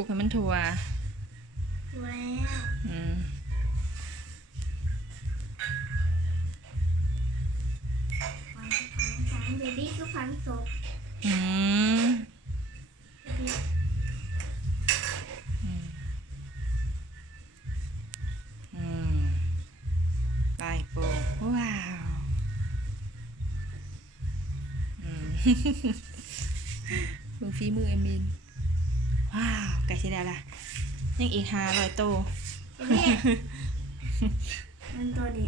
ลูกให้มันถั่วดูแล้วฟังเบบี้คือฟังศพไปโปว้าวเบิ่งฝีมือเอมินว้าวไก่สีแดงล่ะยังอีก500โตมันตัวดี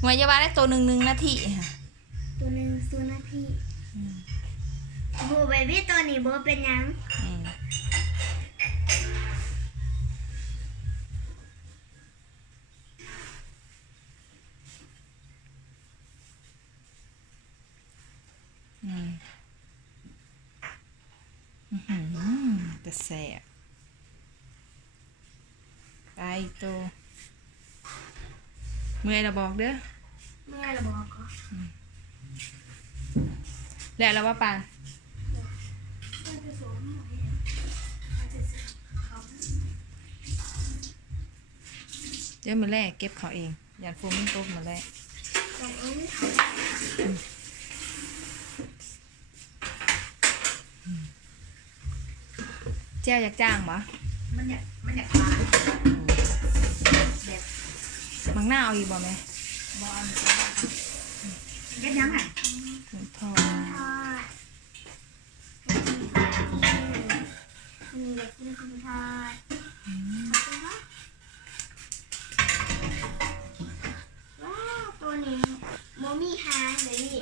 หวยยาบาได้ตัว1นาทีค่ะตัวหนึ่งตัวนาทีโบเบบี้ตัวนี้โบเป็นยังแต่แสบไปตัวเมื่อยเราบอกเด้อแม่เราบอกก็แล้วเราว่าปานเดี๋ยวมือแรกเก็บเขาเองอย่าโฟมมันตกมาแรกเจ้าอยากจ้างปะมันอยากทานแบบมังหน้าเอาอีกบ่ไหมบอลเย็ดยังไงทอดมีเด็กกินคุณทอดว้าวตัวนี้โมมี่ฮาร์ดเลยนี่